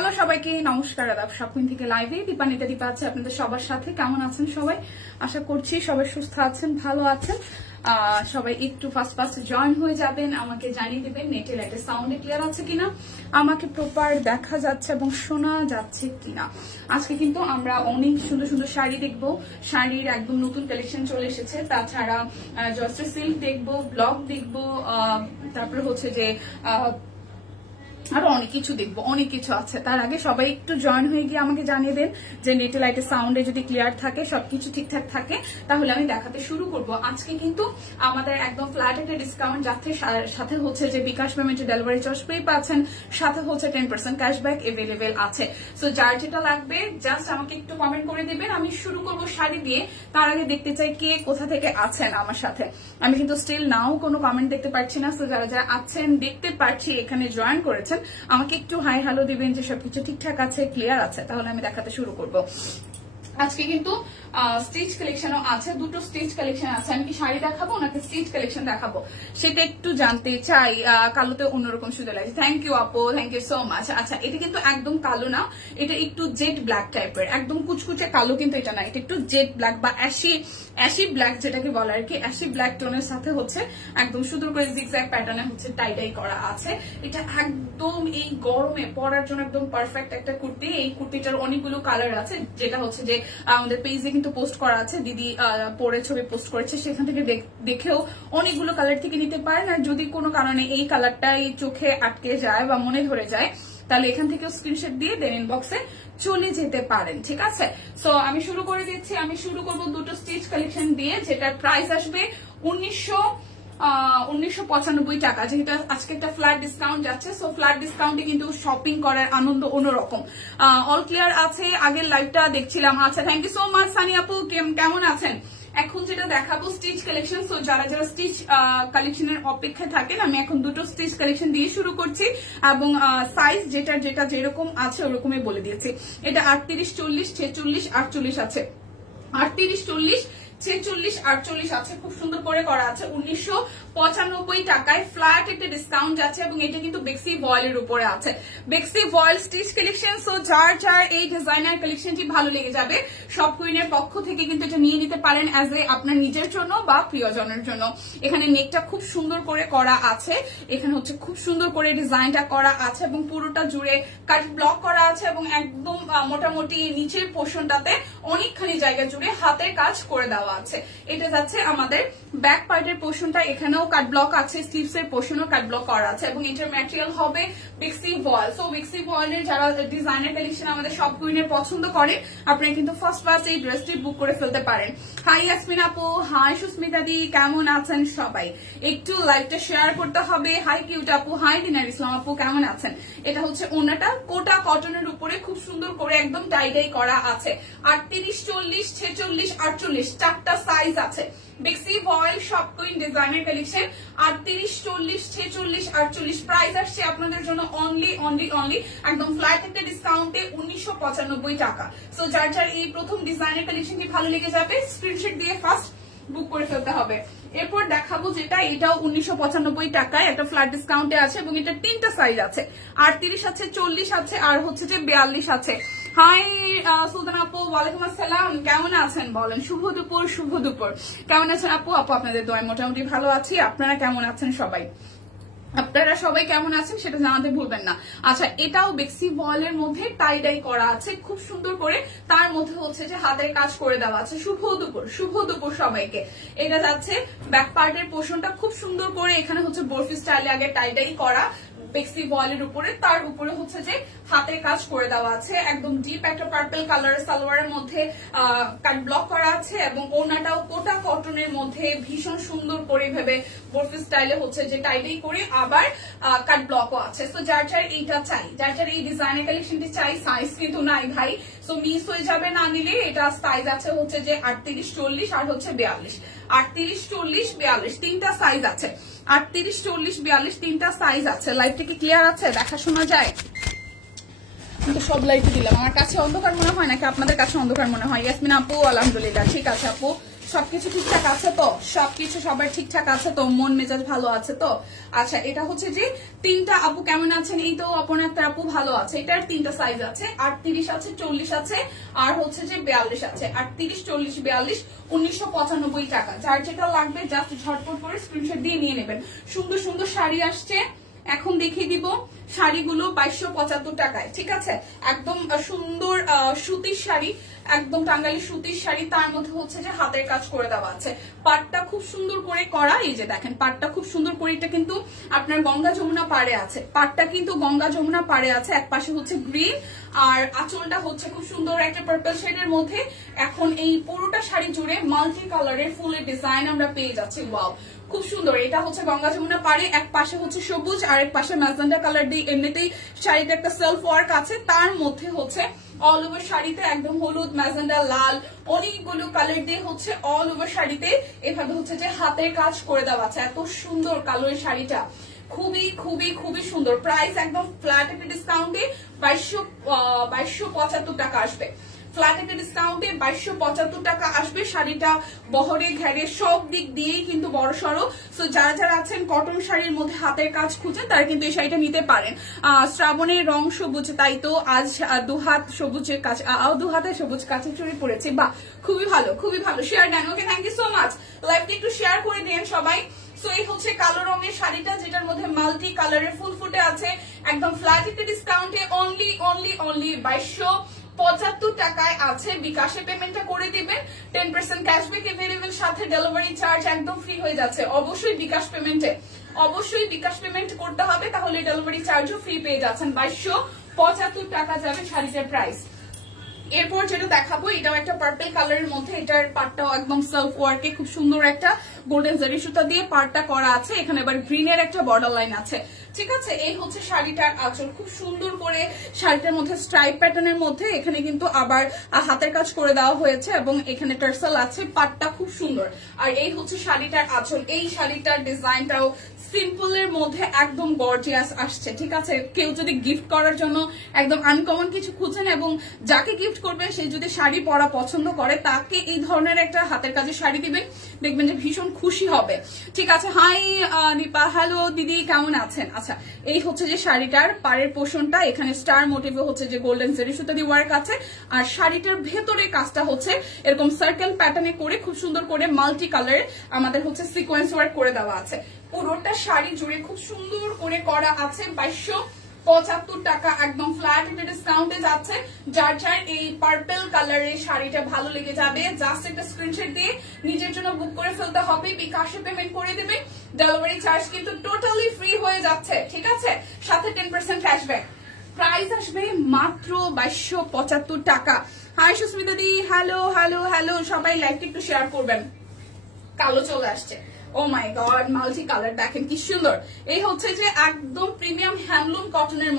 Hello সবাইকে নমস্কার, আদাব। স্বপ্ন থেকে লাইভে দীপানিতা দীপা আছে আপনাদের সবার সাথে। কেমন আছেন সবাই? আশা করছি সবাই সুস্থ আছেন, ভালো আছেন। সবাই একটু ফাস্ট জয়েন হয়ে যাবেন, আমাকে জানিয়ে দিবেন নেটে লাইটে সাউন্ডে ক্লিয়ার আছে কিনা, আমাকে প্রপার দেখা যাচ্ছে এবং শোনা যাচ্ছে কিনা। আজকে কিন্তু আমরা অনেক সুন্দর সুন্দর শাড়ি দেখবো, শাড়ির একদম নতুন কালেকশন চলে এসেছে। তাছাড়া জয়শ্রী সিল্ক দেখবো, ব্লক দেখবো, তারপরে হচ্ছে যে আরো অনেক কিছু দেখবো, অনেক কিছু আছে। তার আগে সবাই একটু জয়েন হয়ে গিয়ে আমাকে জানিয়ে দেন যে নেটে লাইটে সাউন্ডে যদি ক্লিয়ার থাকে, সবকিছু ঠিকঠাক থাকে, তাহলে আমি দেখাতে শুরু করব। আজকে কিন্তু আমাদের একদম ফ্ল্যাট একটা ডিসকাউন্ট, যাতে সাথে হচ্ছে যে বিকাশ পেমেন্টে ডেলিভারি চার্জ পেয়ে পাচ্ছেন, সাথে হচ্ছে 10% ক্যাশব্যাক এভেলেবেল আছে। সো যার যেটা লাগবে জাস্ট আমাকে একটু কমেন্ট করে দিবেন। আমি শুরু করব শাড়ি দিয়ে। তার আগে দেখতে চাই কে কোথা থেকে আছেন আমার সাথে। আমি কিন্তু স্টিল নাও কোনো কমেন্ট দেখতে পাচ্ছি না। সো যারা যারা আছেন, দেখতে পাচ্ছি এখানে জয়েন করেছেন, আমাকে একটু হাই হ্যালো দিবেন যে সবকিছু ঠিকঠাক আছে, ক্লিয়ার আছে, তাহলে আমি দেখাতে শুরু করব। আজকে কিন্তু স্টিচ কালেকশনও আছে, দুটো স্টিচ কালেকশন আছে। আমি কি শাড়ি দেখাবো নাকি স্টিচ কালেকশন দেখাবো সেটা একটু জানতে চাই। কালোতে অন্যরকম সুন্দর লাগছে। থ্যাংক ইউ আপু, থ্যাংক ইউ সো মাচ। আচ্ছা, এটা কিন্তু একদম কালো না, এটা একটু জেড ব্ল্যাক টাইপের, একদম কুচকুচে কালো কিন্তু এটা না, এটা একটু জেড ব্ল্যাক বা অ্যাশি ব্ল্যাক যেটাকে বলে আর কি। অ্যাশি ব্ল্যাক টোনের সাথে হচ্ছে একদম সুন্দর করে জিগজ্যাগ প্যাটার্নে হচ্ছে টাই ডাই করা আছে। এটা একদম এই গরমে পরার জন্য একদম পারফেক্ট একটা কুর্তি। এই কুর্তিটার অনেকগুলো কালার আছে, যেটা হচ্ছে যে আমাদের পেজে কিন্তু পোস্ট করা আছে, দিদি পরে ছবি পোস্ট করেছে, সেখান থেকে দেখেও অনেকগুলো কালার থেকে নিতে পারেন। আর যদি কোনো কারণে এই কালারটাই চোখে আটকে যায় বা মনে ধরে যায়, তাহলে এখান থেকে স্ক্রিনশট দিয়ে দেন ইনবক্সে চলে যেতে পারেন, ঠিক আছে? সো আমি শুরু করে দিচ্ছি। আমি শুরু করব দুটো স্টিচ কালেকশন দিয়ে, যেটার প্রাইস আসবে 1995 টাকা। যেহেতু আজকে একটা ফ্ল্যাট ডিসকাউন্ট যাচ্ছে, সো ফ্ল্যাট ডিসকাউন্টে কিন্তু শপিং করার আনন্দ অন্যরকম। অল ক্লিয়ার আছে? আগের লাইভটা দেখছিলাম। আচ্ছা, thank you so much Sunny আপু, কেমন আছেন? এখন যেটা দেখাবো স্টিচ কালেকশন। সো যারা যারা স্টিচ কালেকশনের অপেক্ষায় থাকেন, আমি এখন দুটো স্টিচ কালেকশন দিয়ে শুরু করছি এবং সাইজ যেটা যেরকম আছে ওরকমই বলে দিয়েছি। এটা 38, 40, 46, 48 আছে। 38, 40, 46, 48 আছে। খুব সুন্দর করে করা আছে। 1995 টাকায় ফ্ল্যাট একটা ডিসকাউন্ট যাচ্ছে এবং এটা কিন্তু বেক্সি ভয়েলের উপরে আছে। বেক্সি ভয়েল স্টিচ কালেকশন। সো যার যার এই ডিজাইনার কালেকশনটি ভালো লেগে যাবে, সব কুইনের পক্ষ থেকে কিন্তু এটা নিয়ে নিতে পারেন অ্যাজ এ আপনার নিজের জন্য বা প্রিয়জনের জন্য। এখানে নেকটা খুব সুন্দর করে করা আছে, এখানে হচ্ছে খুব সুন্দর করে ডিজাইনটা করা আছে এবং পুরোটা জুড়ে কাট ব্লক করা আছে এবং একদম মোটামুটি নিচের পোর্শনটাতে অনেকখানি জায়গা জুড়ে হাতের কাজ করে দেওয়া আছে। এটা যাচ্ছে আমাদের ব্যাক পার্টের পোর্শনটা, এখানেও কাট ব্লক আছে, স্লিভস এর পোর্শনও কাট ব্লক করা আছে এবং এটার ম্যাটেরিয়াল হবে বেক্সি ভয়েল। সো বেক্সি ভয়েলের যারা ডিজাইনার কালেকশন আমাদের সব কুইনের পছন্দ করে, আপনারা কিন্তু ফার্স্ট এই ড্রেসটি বুক করে ফেলতে পারেন। হাই ইয়াসমিন আপু, হাই সুস্মিতা দি, কেমন আছেন সবাই? একটু লাইভটা শেয়ার করতে হবে। হাই কিউট আপু, হাই দিনার ইসলাম আপু, কেমন আছেন? এটা হচ্ছে ওনাটা কোটা কটনের উপরে খুব সুন্দর করে একদম টাই ডাই করা আছে। 38, 40, 46, 48 চারটা সাইজ আছে। বেক্সি ভয়েল সব কুইন ডিজাইনার কালেকশন 38, 40, 46, 48 প্রাইস আসছে আপনাদের জন্য অনলি একদম ফ্ল্যাট একটা ডিসকাউন্টে 1995 টাকা। সো যার যার এই প্রথম ডিজাইনার কালেকশনটি ভালো লেগে যাবে, স্ক্রিনশট দিয়ে ফার্স্ট বুক করে ফেলতে হবে। এরপর দেখাবো যেটা, এটাও 1995 টাকায় একটা ফ্ল্যাট ডিসকাউন্টে আছে এবং এটা তিনটা সাইজ আছে। 38 আছে, 40 আছে আর হচ্ছে যে 42 আছে। হাই সুলতান আপু, ওয়ালাইকুম আসসালাম, কেমন আছেন বলেন? শুভ দুপুর। কেমন আছেন আপু? আপনাদের দোয়ায় মোটামুটি ভালো আছি। আপনারা কেমন আছেন সবাই? আপনারা সবাই কেমন আছেন সেটা জানাতে ভুলবেন না। আচ্ছা, এটাও বেক্সি ভয়েলের মধ্যে টাই ডাই করা আছে খুব সুন্দর করে, তার মধ্যে হচ্ছে যে হাতের কাজ করে দেওয়া আছে। শুভ দুপুর সবাইকে। এটা যাচ্ছে ব্যাক পার্টের পোর্শনটা খুব সুন্দর করে, এখানে হচ্ছে বরফি স্টাইলে আগে টাই ডাই করা বেক্সি ভয়েলের উপরে, তার উপরে হচ্ছে যে হাতের কাজ করে দেওয়া আছে। একদম ডিপ একটা পার্পল কালার সালোয়ারের মধ্যে কাট ব্লক করা আছে এবং ওনাটাও কোটা কটনের মধ্যে ভীষণ সুন্দর করে ভেবে বরফি স্টাইলে হচ্ছে যে টাইডাই করে আবার কাট ব্লকও আছে। সো যার যার এইটা চাই, যার যার এই ডিজাইনের কালেকশনটি চাই, সাইজ কিন্তু নাই ভাই, সো মিস হয়ে যাবে না নিলে। এটা সাইজ আছে হচ্ছে যে 38, 40 আর হচ্ছে 42। 38, 40, 42 তিনটা সাইজ আছে। 38, 40, 42 তিনটা সাইজ আছে। লাইভটা কি ক্লিয়ার আছে? দেখা শোনা যায়? কিন্তু সব লাইটে দিলাম, আমার কাছে অন্ধকার মনে হয় নাকি আপনাদের কাছে অন্ধকার মনে হয়? ইয়াসমিন আপু, আলহামদুলিল্লাহ ঠিক আছে আপু, সবকিছু ঠিকঠাক আছে তো? সবকিছু সবার ঠিকঠাক আছে তো? মন মেজাজ ভালো আছে তো? আচ্ছা, এটা হচ্ছে যে 3টা আপু কেমন আছেন? এই তো অপর্ণাত্তার আপু ভালো আছে। এটার 3টা সাইজ আছে, 38 আছে, 40 আছে, আর হচ্ছে যে 42 আছে। 38, 40, 42 1995 টাকা। যার যেটা লাগবে জাস্ট ঝটপট করে স্ক্রিনশট দিয়ে নিয়ে নেবেন। সুন্দর সুন্দর শাড়ি আসছে, এখন দেখিয়ে দিব শাড়িগুলো 2275 টাকায়। ঠিক আছে, একদম সুন্দর সুতির শাড়ি, একদম টাঙ্গাইলি সুতির শাড়ি, তার মধ্যে হচ্ছে যে হাতের কাজ করে দেওয়া আছে। পাটটা খুব সুন্দর করে করা, এই যে দেখেন পাটটা খুব সুন্দর করে, এটা কিন্তু আপনার গঙ্গা যমুনা পাড়ে আছে। পাটটা কিন্তু গঙ্গা যমুনা পাড়ে আছে, এক পাশে হচ্ছে গ্রিন আর আঁচলটা হচ্ছে খুব সুন্দর একটা পার্পল শেডের মধ্যে। এখন এই পুরোটা শাড়ি জুড়ে মাল্টি কালারের ফুলের ডিজাইন আমরা পেয়ে যাচ্ছি। ওয়াও, খুব সুন্দর। এটা হচ্ছে গঙ্গা যমুনা পাড়ে, এক পাশে হচ্ছে সবুজ আর এক পাশে ম্যাজেন্ডা কালার দিয়ে এমনিতেই শাড়িতে একটা সেলফ ওয়ার্ক আছে, তার মধ্যে হচ্ছে অল ওভার শাড়িতে একদম হলুদ, ম্যাজেন্ডা, লাল অনেকগুলো কালার দিয়ে হচ্ছে অল ওভার শাড়িতে এভাবে হচ্ছে যে হাতের কাজ করে দেওয়া আছে। এত সুন্দর কালারের শাড়িটা, খুবই খুবই খুবই সুন্দর। প্রাইস একদম ফ্ল্যাট একটা ডিসকাউন্টে 2275 টাকা আসবে। ফ্ল্যাট একটা ডিসকাউন্টে 2275 টাকা আসবে। শাড়িটা বহরে ঘেরে সব দিক দিয়েই কিন্তু বড় সড়ো। সো যারা যারা আছেন কটন শাড়ির মধ্যে হাতের কাজ খুঁজেন তারা কিন্তু এই শাড়িটা নিতে পারেন। শ্রাবণের রং সবুজ, তাই তো আজ দুহাত সবুজের কাছে, দুহাতে সবুজ কাছে চুরি পড়েছে। বা খুবই ভালো, খুবই ভালো। শেয়ার দেন। Okay, thank you so much. লাইভটা একটু শেয়ার করে দেন সবাই। সো এই হচ্ছে কালো রঙের শাড়িটা, যেটার মধ্যে মাল্টি কালারের ফুল ফুটে আছে, একদম ফ্ল্যাট একটা ডিসকাউন্টে অনলি 2275 টাকায় আছে। বিকাশে পেমেন্টটা করে দিবেন, 10% ক্যাশব্যাক এভেলেবল, সাথে ডেলিভারি চার্জ একদম ফ্রি হয়ে যাচ্ছে। অবশ্যই বিকাশ পেমেন্ট করতে হবে, তাহলে ডেলিভারি চার্জও ফ্রি পেয়ে যাচ্ছেন। 2275 টাকা যাবে শাড়িটার প্রাইস। এরপর যেটা দেখাবো এটাও একটা পার্পল কালারের মধ্যে, এটার পাটটাও একদম সেলফ ওয়ার্কে খুব সুন্দর একটা গোল্ডেন জারি সুতা দিয়ে পাটটা করা আছে। এখানে আবার গ্রিনের একটা বর্ডার লাইন আছে। ঠিক আছে, এই হচ্ছে শাড়িটার আঁচল, খুব সুন্দর করে শাড়িটার মধ্যে স্ট্রাইপ প্যাটার্নের মধ্যে এখানে কিন্তু আবার হাতের কাজ করে দেওয়া হয়েছে এবং এখানে টার্সেল আছে। পাটটা খুব সুন্দর। আর এই হচ্ছে শাড়িটার আঁচল। এই শাড়িটার ডিজাইনটাও সিম্পলের মধ্যে একদম গর্জিয়াস আসছে। ঠিক আছে, কেউ যদি গিফট করার জন্য একদম আনকমন কিছু খুঁজেন এবং যাকে গিফট করবেন সে যদি শাড়ি পরা পছন্দ করে, তাকে এই ধরনের একটা হাতের কাজে শাড়ি দিবেন, দেখবেন যে ভীষণ খুশি হবে। ঠিক আছে, হাই নিপা, হ্যালো দিদি, কেমন আছেন? আচ্ছা, এই হচ্ছে যে শাড়িটার পাড়ের পোর্শনটা, এখানে স্টার মোটিভে হচ্ছে যে গোল্ডেন জারি সুতা দিয়ে ওয়ার্ক আছে। আর শাড়িটার ভেতরে কাজটা হচ্ছে এরকম সার্কেল প্যাটার্নে করে খুব সুন্দর করে মাল্টি কালার আমাদের হচ্ছে সিকোয়েন্স ওয়ার্ক করে দেওয়া আছে। পুরোটা শাড়ি জুড়ে খুব সুন্দর করে করা আছে। 2275 টাকা একদম ফ্ল্যাট একটা ডিসকাউন্টে যাচ্ছে। যার যার এই পার্পল কালারের শাড়িটা ভালো লেগে যাবে, জাস্ট একটা স্ক্রিনশট দিয়ে নিজের জন্য বুক করে ফেলতে হবে, বিকাশে পেমেন্ট করে দেবে। ডেলিভারি চার্জ কিন্তু টোটালি ফ্রি হয়ে যাচ্ছে। ঠিক আছে, সাথে 10% ক্যাশব্যাক। প্রাইস আসবে মাত্র 2275 টাকা। হাই সুস্মিতা দি, হ্যালো হ্যালো হ্যালো, সবাই লাইভটা একটু শেয়ার করবেন। কালো চলে আসছে, ও মাই গড, মাল্টি কালার দেখেন কি সুন্দর। এই হচ্ছে যে একদম প্রিমিয়াম হ্যান্ডলুম কটনের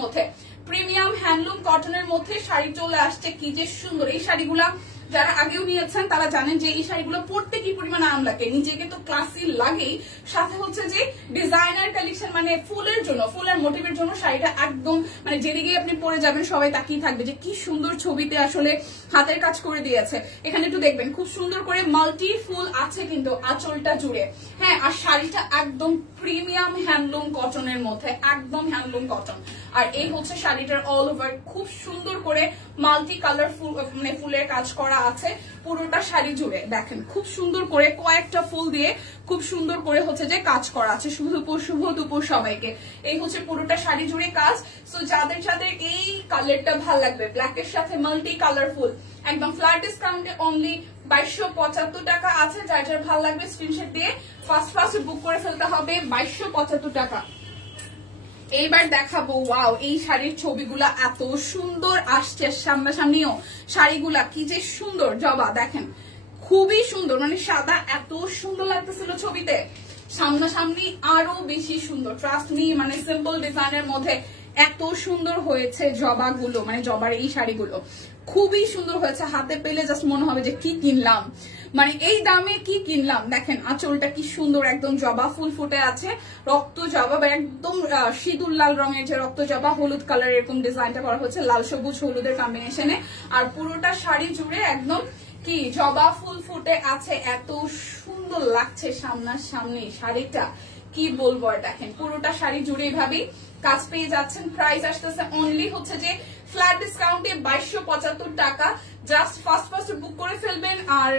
মধ্যে, শাড়ি চলে আসছে, কি যে সুন্দর। এই শাড়িগুলা যারা আগেও নিয়েছেন তারা জানেন যে এই শাড়িগুলো পরতে কি পরিমাণ আরাম লাগে। নিজেকে তো ক্লাসি লাগেই, সাথে হচ্ছে যে ডিজাইনার কালেকশন, মানে ফুলের জন্য, ফুলের মোটিভের জন্য শাড়িটা একদম মানে যেদিকে আপনি পরে যাবেন সবাই তাকিয়ে থাকবে যে কি সুন্দর ছবিতে আসলে হাতের কাজ করে দিয়েছে। এখানে একটু দেখবেন খুব সুন্দর করে মাল্টি ফুল আছে কিন্তু আঁচলটা জুড়ে। হ্যাঁ, আর শাড়িটা একদম প্রিমিয়াম হ্যান্ডলুম কটনের মধ্যে, একদম হ্যান্ডলুম কটন। আর এই হচ্ছে শাড়িটার অল ওভার খুব সুন্দর করে মাল্টি কালার ফুল, মানে ফুলের কাজ করা আছে পুরোটা শাড়ি জুড়ে। দেখেন খুব সুন্দর করে কয়েকটা ফুল দিয়ে খুব সুন্দর করে হচ্ছে যে কাজ করা আছে। শুভ দুপুর সবাইকে। এই হচ্ছে পুরোটা শাড়ি জুড়ে কাজ। সো যাদের যাদের এই কালারটা ভালো লাগবে, ব্ল্যাকের সাথে মাল্টি কালারফুল, একদম ফ্ল্যাট ডিসকাউন্টে অনলি 2275 টাকা আছে। যার যার ভালো লাগবে স্ক্রিনশট দিয়ে ফার্স্ট বুক করে ফেলতে হবে। 2275 টাকা। এইবার দেখাবো, ওয়াও, এই শাড়ির ছবিগুলা এত সুন্দর আসছে, সামনাসামনিও শাড়িগুলা কি যে সুন্দর। জবা দেখেন খুবই সুন্দর, মানে সাদা এত সুন্দর লাগতেছিল ছবিতে, সামনাসামনি আরো বেশি সুন্দর। ট্রাস্ট মি, মানে সিম্পল ডিজাইনের মধ্যে এত সুন্দর হয়েছে জবাগুলো, মানে জবার এই শাড়িগুলো খুবই সুন্দর হয়েছে। হাতে পেলে জাস্ট মনে হবে যে কি কিনলাম, মানে এই দামে কি কিনলাম। দেখেন আঁচলটা কি সুন্দর, একদম জবা ফুল ফুটে আছে, রক্ত জবা বা একদম সিঁদুর লাল রঙের যে রক্ত জবা, হলুদ কালার এরকম ডিজাইনটা করা হচ্ছে, লাল সবুজ হলুদের কম্বিনেশনে। আর পুরোটা শাড়ি জুড়ে একদম কি জবা ফুল ফুটে আছে, এত সুন্দর লাগছে সামনাসামনি শাড়িটা, কি বলবো। আর দেখেন পুরোটা শাড়ি জুড়ে এইভাবেই কাজ পেয়ে যাচ্ছেন। প্রাইস আসতেছে অনলি হচ্ছে যে ফ্ল্যাট ডিসকাউন্টে 2275 টাকা। জাস্ট ফার্স্ট বুক করে ফেলবেন। আর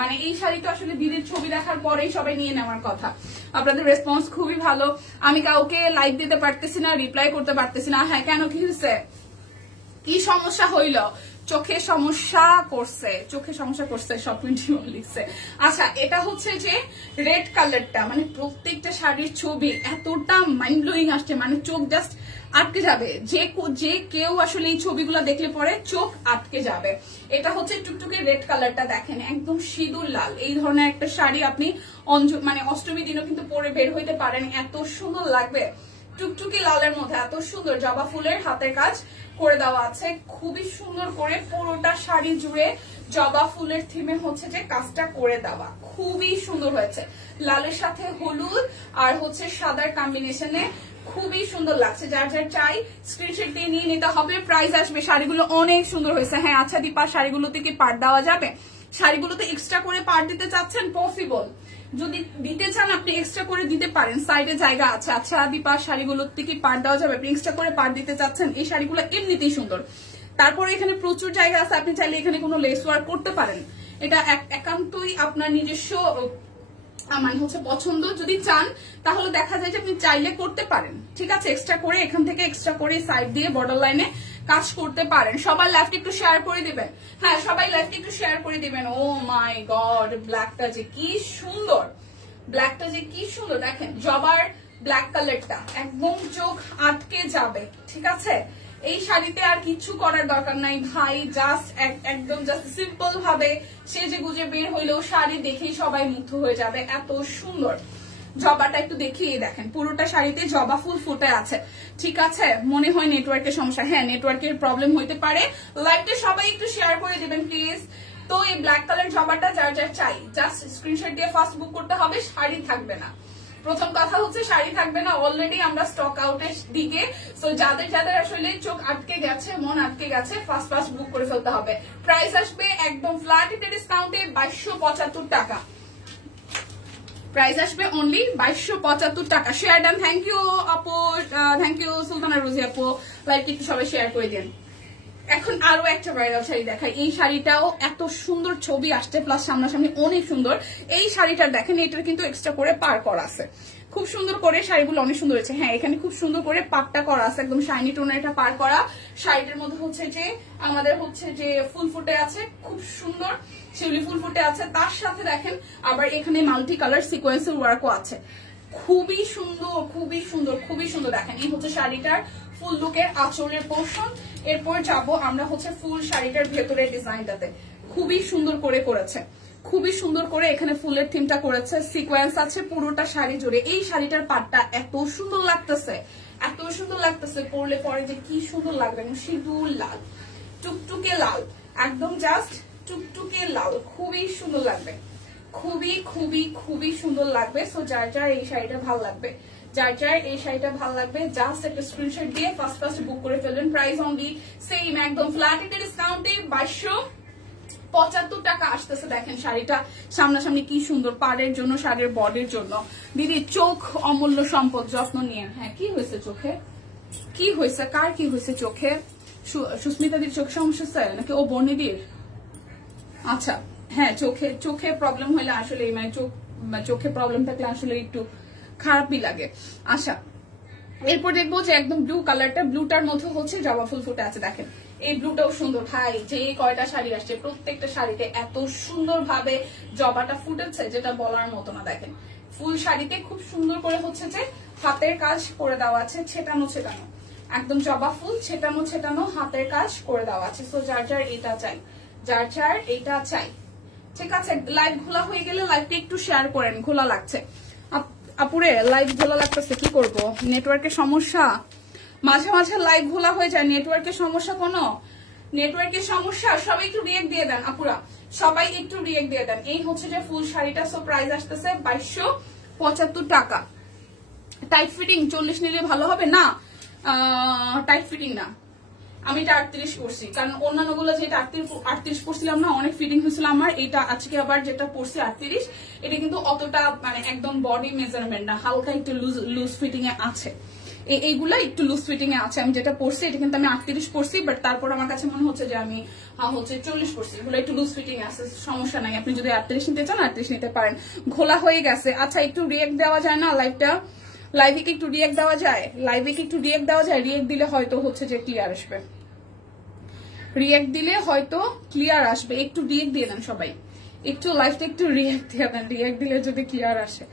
মানে এই শাড়িটা আসলে দিদির ছবি দেখার পরেই সবাই নিয়ে নেওয়ার কথা। আপনাদের রেসপন্স খুবই ভালো। আমি কাউকে লাইক দিতে পারতেছি না, রিপ্লাই করতে পারতেছি না। হ্যাঁ, কেন কি হয়েছে, কি সমস্যা হইল? চোখে সমস্যা করছে সব লিখছে। আচ্ছা, এটা হচ্ছে যে রেড কালারটা, মানে প্রত্যেকটা শাড়ির ছবি এতটা মাইন্ড ব্লোয়িং আসছে, মানে চোখ জাস্ট আটকে যাবে। যে কেউ আসলে এই ছবিগুলো দেখলে পরে চোখ আটকে যাবে। এটা হচ্ছে টুকটুকে রেড কালারটা, দেখেন একদম সিঁদুর লাল। এই ধরনের একটা শাড়ি আপনি মানে অষ্টমী দিনও কিন্তু পরে বের হইতে পারেন, এত সুন্দর লাগবে। টুকটুকি লালের মধ্যে এত সুন্দর জবা ফুলের হাতের কাজ করে দেওয়া আছে, খুবই সুন্দর করে পুরোটা শাড়ি জুড়ে জবা ফুলের থিমে হচ্ছে যে কাজটা করে দেওয়া, খুবই সুন্দর হয়েছে। লালের সাথে হলুদ আর হচ্ছে সাদার কম্বিনেশনে খুবই সুন্দর লাগছে। যার যার চাই স্ক্রিনশট দিয়ে নিয়ে নিতে হবে। প্রাইস আসবে, শাড়িগুলো অনেক সুন্দর হয়েছে। হ্যাঁ আচ্ছা দীপা, শাড়িগুলোতে কি পাড় দেওয়া যাবে? শাড়িগুলোতে এক্সট্রা করে পাড় দিতে চাচ্ছেন? পসিবল, যদি দিতে চান আপনি এক্সট্রা করে দিতে পারেন, সাইডে জায়গা আছে। আচ্ছা দীপা, শাড়িগুলোতে কি পাড় দেওয়া যাবে? আপনি এক্সট্রা করে পাড় দিতে চাচ্ছেন? এই শাড়িগুলো এমনিতেই সুন্দর, তারপরে এখানে প্রচুর জায়গা আছে, আপনি চাইলে এখানে কোনো লেস ওয়ার্ক করতে পারেন। এটা একান্তই আপনার নিজস্ব মানে হচ্ছে পছন্দ। যদি চান তাহলে দেখা যায় যে আপনি চাইলে করতে পারেন, ঠিক আছে। এক্সট্রা করে এখান থেকে এক্সট্রা করে সাইড দিয়ে বর্ডার লাইনে কাজ করতে পারেন। সবাই লাইভটা একটু শেয়ার করে দিবেন। হ্যাঁ, সবাই লাইভটা একটু শেয়ার করে দিবেন। ও মাই গড, ব্ল্যাকটা যে কি সুন্দর, ব্ল্যাকটা যে কি সুন্দর। দেখেন জবার ব্ল্যাক কালারটা একদম চোখ আটকে যাবে, ঠিক আছে। এই শাড়িতে আর কিছু করার দরকার নাই ভাই, জাস্ট একদম জাস্ট সিম্পল ভাবে সেজে গুজে বের হইলেও শাড়ি দেখেই সবাই মুগ্ধ হয়ে যাবে, এত সুন্দর। জবাটা একটু দেখিয়ে দেখেন, পুরোটা শাড়িতে জবা ফুল ফুটে আছে, ঠিক আছে। মনে হয় নেটওয়ার্কের সমস্যা, হ্যাঁ নেটওয়ার্কের প্রবলেম হইতে পারে। লাইভটা সবাই একটু শেয়ার করে দিবেন প্লিজ। তো এই ব্ল্যাক কালার জবাটা যার যার চাই জাস্ট স্ক্রিনশট দিয়ে ফার্স্ট বুক করতে হবে। শাড়ি থাকবে না, প্রথম কথা হচ্ছে শাড়ি থাকবে না, অলরেডি আমরা স্টক আউটের দিকে। সো যাদের যাদের আসলে চোখ আটকে গেছে, মন আটকে গেছে, ফার্স্ট বুক করে ফেলতে হবে। প্রাইস আসবে একদম ফ্ল্যাট ডিসকাউন্টে 2275 টাকা। প্রাইস আসবে অনলি 2275 টাকা। শেয়ার ডান, থ্যাংক ইউ আপু, থ্যাংক ইউ সুলতানা রোজি আপু। লাইক একটু সবাই শেয়ার করে দেন। এখন আরো একটা ভাইরাল শাড়ি দেখাই। এই শাড়িটাও এত সুন্দর ছবি আসছে, প্লাস সামনাসামনি অনেক সুন্দর। এই শাড়িটা দেখেন, এটার কিন্তু এক্সট্রা করে পার করা আছে, খুব সুন্দর করে। শাড়িগুলো অনেক সুন্দর হয়েছে। হ্যাঁ, এখানে খুব সুন্দর করে পাটটা করা আছে, একদম শাইনি টোনের এটা পার করা। শাড়িটার মধ্যে হচ্ছে যে আমাদের হচ্ছে যে ফুল ফুটে আছে, খুব সুন্দর শিউলি ফুল ফুটে আছে। তার সাথে দেখেন আবার এখানে মাল্টি কালার সিকোয়েন্সের ওয়ার্কও আছে, খুবই সুন্দর খুবই সুন্দর খুবই সুন্দর। দেখেন এই হচ্ছে শাড়িটার ফুল লুকের আঁচলের পোর্শন। এরপর যাব আমরা হচ্ছে ফুল শাড়িটার ভেতরের ডিজাইনটাতে, খুবই সুন্দর করে করেছে, খুবই সুন্দর করে এখানে ফুলের থিমটা করেছে, সিকোয়েন্স আছে পুরোটা শাড়ি জুড়ে। এই শাড়িটার পাটটা এত সুন্দর লাগতেছে, এত সুন্দর লাগতেছে, পরলে পরে যে কি সুন্দর লাগবে। সিঁদুর লাল, টুকটুকে লাল, একদম জাস্ট টুকটুকে লাল, খুবই সুন্দর লাগবে, খুবই খুবই খুবই সুন্দর লাগবে। সো যার যার এই শাড়িটা ভালো লাগবে, যার যার এই শাড়িটা ভালো লাগবে, জাস্ট একটা স্ক্রিনশট দিয়ে ফার্স্ট বুক করে ফেলবেন। প্রাইস অনলি সেম, একদম ফ্ল্যাট ডিসকাউন্টে 2275 টাকা আসতেছে। দেখেন শাড়িটা সামনাসামনি কি সুন্দর, পাড়ের জন্য, শাড়ির বডির জন্য। দিদি চোখ অমূল্য সম্পদ, যত্ন নিয়ে। হ্যাঁ, কি হয়েছে চোখে, কি হয়েছে, কার কি হয়েছে চোখে? সুস্মিতা দিদির চোখে সমস্যা হচ্ছে নাকি ও বর্ণিদির? আচ্ছা হ্যাঁ, চোখে প্রবলেম হলে আসলে মানে চোখে প্রবলেম থাকলে আসলে একটু খারাপই লাগে। আচ্ছা, এরপর দেখবো যে একদম ব্লু কালারটা, ব্লুটার মধ্যে হচ্ছে জবা ফুল ফুটে আছে। দেখেন এই ব্লুটাও সুন্দর ভাই, যে কয়টা শাড়ি আসছে প্রত্যেকটা শাড়িতে এত সুন্দর ভাবে জবাটা ফুটেছে যেটা বলার মতো না। দেখেন ফুল শাড়িতে খুব সুন্দর করে হচ্ছে যে হাতের কাজ করে দেওয়া আছে, ছেটানো ছেটানো, একদম জবা ফুল ছেটানো ছেটানো হাতের কাজ করে দেওয়া আছে। সো যার যার এটা চাই, যার যার এইটা চাই, ঠিক আছে। লাইভ খোলা হয়ে গেলে লাইভটা একটু শেয়ার করেন, খোলা লাগছে আপুরে, লাইভ খোলা লাগতেছে, কি করব, নেটওয়ার্কের সমস্যা, মাঝে মাঝে লাইভ খোলা হয়ে যায়। নেটওয়ার্কের সমস্যা, কোনো নেটওয়ার্কের সমস্যা? সবাই একটু রিয়েক্ট দিয়ে দেন আপুরা, সবাই একটু রিয়েক্ট দিয়ে দেন। এই হচ্ছে যে ফুল শাড়িটা। সো প্রাইস আসতেছে 2275 টাকা। টাইট ফিটিং 40 নিলে ভালো হবে না, টাইট ফিটিং না, আমি এটা 38 পরছি, কারণ অন্যান্য গুলো যেটা 38 পরছিলাম না, অনেক ফিটিং হয়েছিল আমার। এটা আজকে আবার যেটা পরছি 38, এটা কিন্তু অতটা মানে একদম বডি মেজারমেন্ট না, হালকা একটু লুজ ফিটিং এ আছে। এইগুলা একটু লুজ ফিটিং এ আছে। আমি যেটা পরছি এটা কিন্তু আমি 38 পরছি, বাট তারপর আমার কাছে মনে হচ্ছে যে আমি 40 পরছি। এগুলো একটু লুজ ফিটিং আছে, সমস্যা নাই। আপনি যদি 38 নিতে চান 38 নিতে পারেন। ঘোলা হয়ে গেছে। আচ্ছা, একটু রিয়েক্ট দেওয়া যায় না লাইভে কি একটু রিয়েক্ট দেওয়া যায়? রিয়েক্ট দিলে হয়তো হচ্ছে যে ক্লিয়ার আসবে। রিয়েক্ট দিলে হয়তো ক্লিয়ার আসবে। একটু রিয়েক্ট দিয়ে দেন সবাই, একটু লাইভটা একটু রিয়েক্ট দিয়ে দেন। রিয়েক্ট দিলে যদি ক্লিয়ার আসে,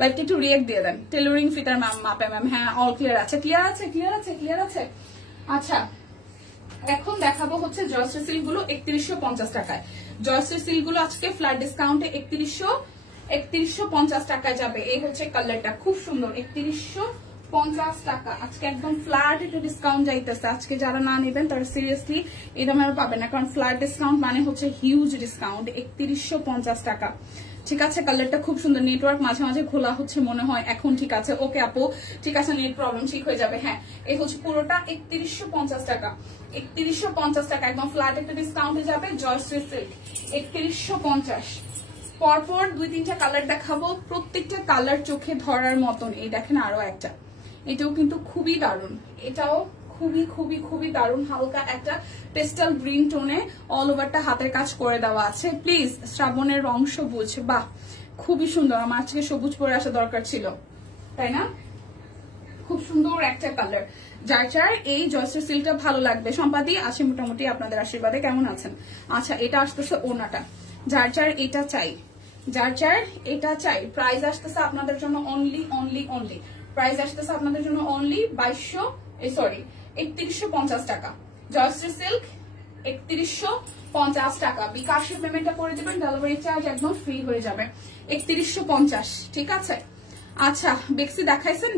লাইভটা একটু রিয়েক্ট দিয়ে দেন। টেলরিং ফিটার ম্যাম মাপে ম্যাম, হ্যাঁ অল ক্লিয়ার আছে। আচ্ছা, এখন দেখাবো হচ্ছে জয়শ্রী সিল্ক গুলো 3150 টাকায়। জয়শ্রী সিল্ক গুলো আজকে ফ্ল্যাট ডিসকাউন্টে 3150 টাকায় যাবে। এই হচ্ছে কালারটা, খুব সুন্দর। 3150 টাকা আজকে একদম ফ্ল্যাট একটা ডিসকাউন্ট যাইতেছে। আজকে যারা না নেবেন তারা সিরিয়াসলি এই দামে পাবেন না, কারণ ফ্ল্যাট ডিসকাউন্ট মানে হচ্ছে হিউজ ডিসকাউন্ট। 3150 টাকা, ঠিক আছে। কালারটা খুব সুন্দর। নেটওয়ার্ক মাঝে মাঝে খোলা হচ্ছে মনে হয়, এখন ঠিক আছে। ওকে আপু, ঠিক আছে, নেট প্রবলেম ঠিক হয়ে যাবে। হ্যাঁ, এই হচ্ছে পুরোটা 3150 টাকা। 3150 টাকা একদম ফ্ল্যাট একটা ডিসকাউন্টে যাবে। জয়শ্রী সিল্ক 3150। পরপর 2-3টা কালার দেখাবো, প্রত্যেকটা কালার চোখে ধরার মতন। এই দেখেন আরো একটা, এটাও কিন্তু খুবই দারুণ। এটাও খুবই দারুণ। হালকা একটা পেস্টাল গ্রিন টোনে অল ওভারটা হাতের কাজ করে দেওয়া আছে। প্লিজ, শ্রাবণের রং সবুজ, বাহ খুবই সুন্দর। আমার আজকে সবুজ পরে আসা দরকার ছিল, তাই না? খুব সুন্দর একটা কালার। যার এই জয়শ্রী সিল্কটা ভালো লাগবে। সম্পাদি আছে মোটামুটি, আপনাদের আশীর্বাদে। কেমন আছেন? আচ্ছা, এটা আসতেছে ওনাটা। যার এটা চাই, প্রাইস আসতেছে আপনাদের জন্য অনলি প্রাইস আসতেছে আপনাদের জন্য অনলি 3150 টাকা। জয়শ্রী সিল্ক 3150 টাকা। বিকাশের পেমেন্টটা করে দেবেন, ডেলিভারি চার্জ একদম ফ্রি হয়ে যাবে। 3150, ঠিক আছে। আচ্ছা, বেক্সি দেখাইছেন?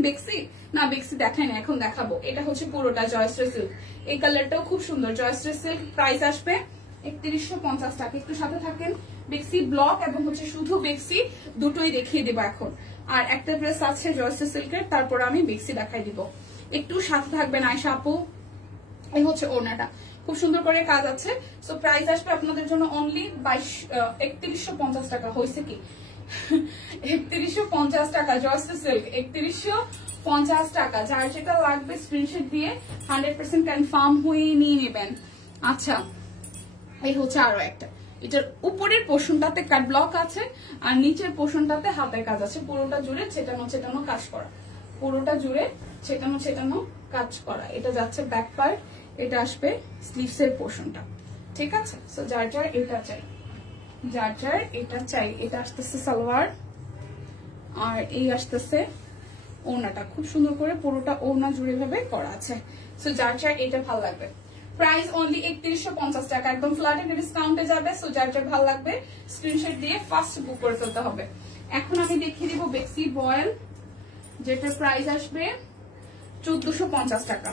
বেক্সি দেখাই না, এখন দেখাবো। এটা হচ্ছে পুরোটা জয়শ্রী সিল্ক। এই কালারটাও খুব সুন্দর। জয়শ্রী সিল্ক প্রাইস আসবে 3150 টাকা। একটু সাথে থাকেন। বেক্সি ব্লক এবং হচ্ছে শুধু বেক্সি দুটোই দেখিয়ে দেবো এখন। আর একটা ড্রেস আছে জয়শ্রী সিল্কের, তারপর আমি বেক্সি দেখাই দিব। একটু সাথে থাকবেন আয়শা আপু। এই হচ্ছে ওড়নাটা, খুব সুন্দর করে কাজ আছে। সো প্রাইস আসবে আপনাদের জন্য অনলি 3150 টাকা। হয়েছে কি 3150 টাকা জয়শ্রী সিল্ক 3150 টাকা। যার যেটা লাগবে স্ক্রিনশট দিয়ে 100% কনফার্ম হয়ে নিয়ে নেবেন। আচ্ছা, এই হচ্ছে আরো একটা। এটার উপরের পোর্শনটাতে কাট ব্লক আছে আর নিচের পোর্শনটাতে হাতের কাজ আছে। পুরোটা জুড়ে ছেটানো কাজ করা, পুরোটা জুড়ে ছেটানো কাজ করা। এটা যাচ্ছে ব্যাক পার্ট, এটা আসবে স্লিভস এর পোর্শনটা, ঠিক আছে। সো যার এটা চাই, এটা আসতেছে সালোয়ার আর এই আসতেছে ওড়নাটা। খুব সুন্দর করে পুরোটা ওড়না জুড়ে ভাবে করা আছে। সো যার এটা ভালো লাগবে। প্রাইস অনলি 3150 টাকা, একদম ফ্ল্যাট একটা ডিসকাউন্টে যাবে। সো যার ভালো লাগবে স্ক্রিনশট দিয়ে ফার্স্ট বুক করে ফেলতে হবে। এখন আমি দেখিয়ে দিব বেক্সি বয়েল, যেটার প্রাইস আসবে 1450 টাকা।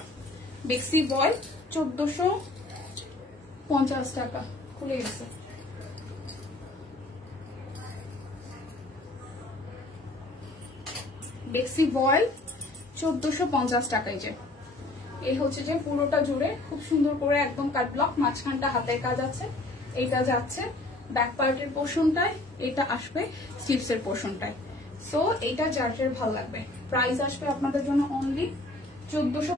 বেক্সি বয়েল 1450 টাকা। খুলে গেছে। বেক্সি বয়েল 1450 টাকায়। যে এই হচ্ছে যে পুরোটা জুড়ে খুব সুন্দর করে একদম কাট ব্লক, মাঝখানটা হাতের কাজ আছে। এইটা যাচ্ছে ব্যাক পার্টের পোর্শনটায়, এটা আসবে স্লিভস এর পোর্শনটায়। সো এইটা যার ভালো লাগবে। প্রাইস আসবে আপনাদের জন্য অনলি 1400।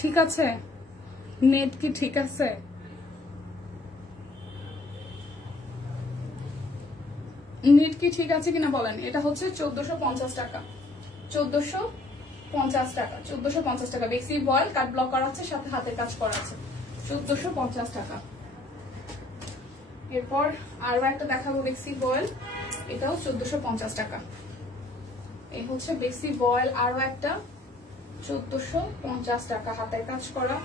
ঠিক আছে, নেট কি ঠিক আছে? নেট কি ঠিক আছে কিনা বলেন। এটা হচ্ছে 1450 টাকা। 1450 টাকা, 1450 টাকা। বেক্সি বয়েল কাট ব্লক করা আছে, সাথে হাতের কাজ করা আছে। 1450 টাকা। এরপর আরো একটা দেখাবো বেক্সি বয়েল, এটাও 1450 টাকা। এই হচ্ছে বেক্সি বয়েল আরো একটা, 1450 টাকা, হাতের কাজ করা।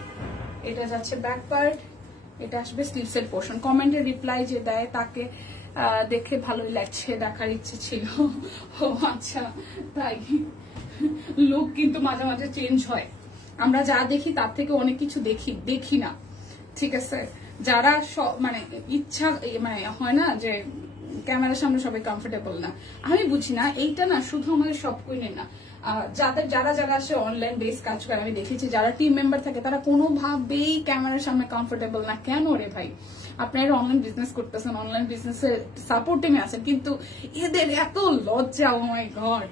এটা যাচ্ছে ব্যাক পার্ট, এটা আসবে স্লিভস এর পোর্শন। কমেন্টে রিপ্লাই যে দেয় তাকে দেখে ভালোই লাগছে, দেখার ইচ্ছে ছিল। ও আচ্ছা, তাই লোক কিন্তু মাঝে মাঝে চেঞ্জ হয়। আমরা যা দেখি তার থেকে অনেক কিছু দেখি না, ঠিক আছে? যারা মানে ইচ্ছা মানে হয় না যে ক্যামেরার সামনে সবাই কমফোর্টেবল না, আমি বুঝি না এইটা না শুধু আমাদের সব কুইনের না, যারা আসে অনলাইন বেস কাজ করে আমি দেখেছি যারা টিম মেম্বার থাকে তারা কোনোভাবেই ক্যামেরার সামনে কমফোর্টেবল না। কেন রে ভাই? আপনারা অনলাইন বিজনেস করতেছেন, অনলাইন বিজনেসের সাপোর্টিং আছেন, কিন্তু এদের এত লজ্জা, ও মাই গড।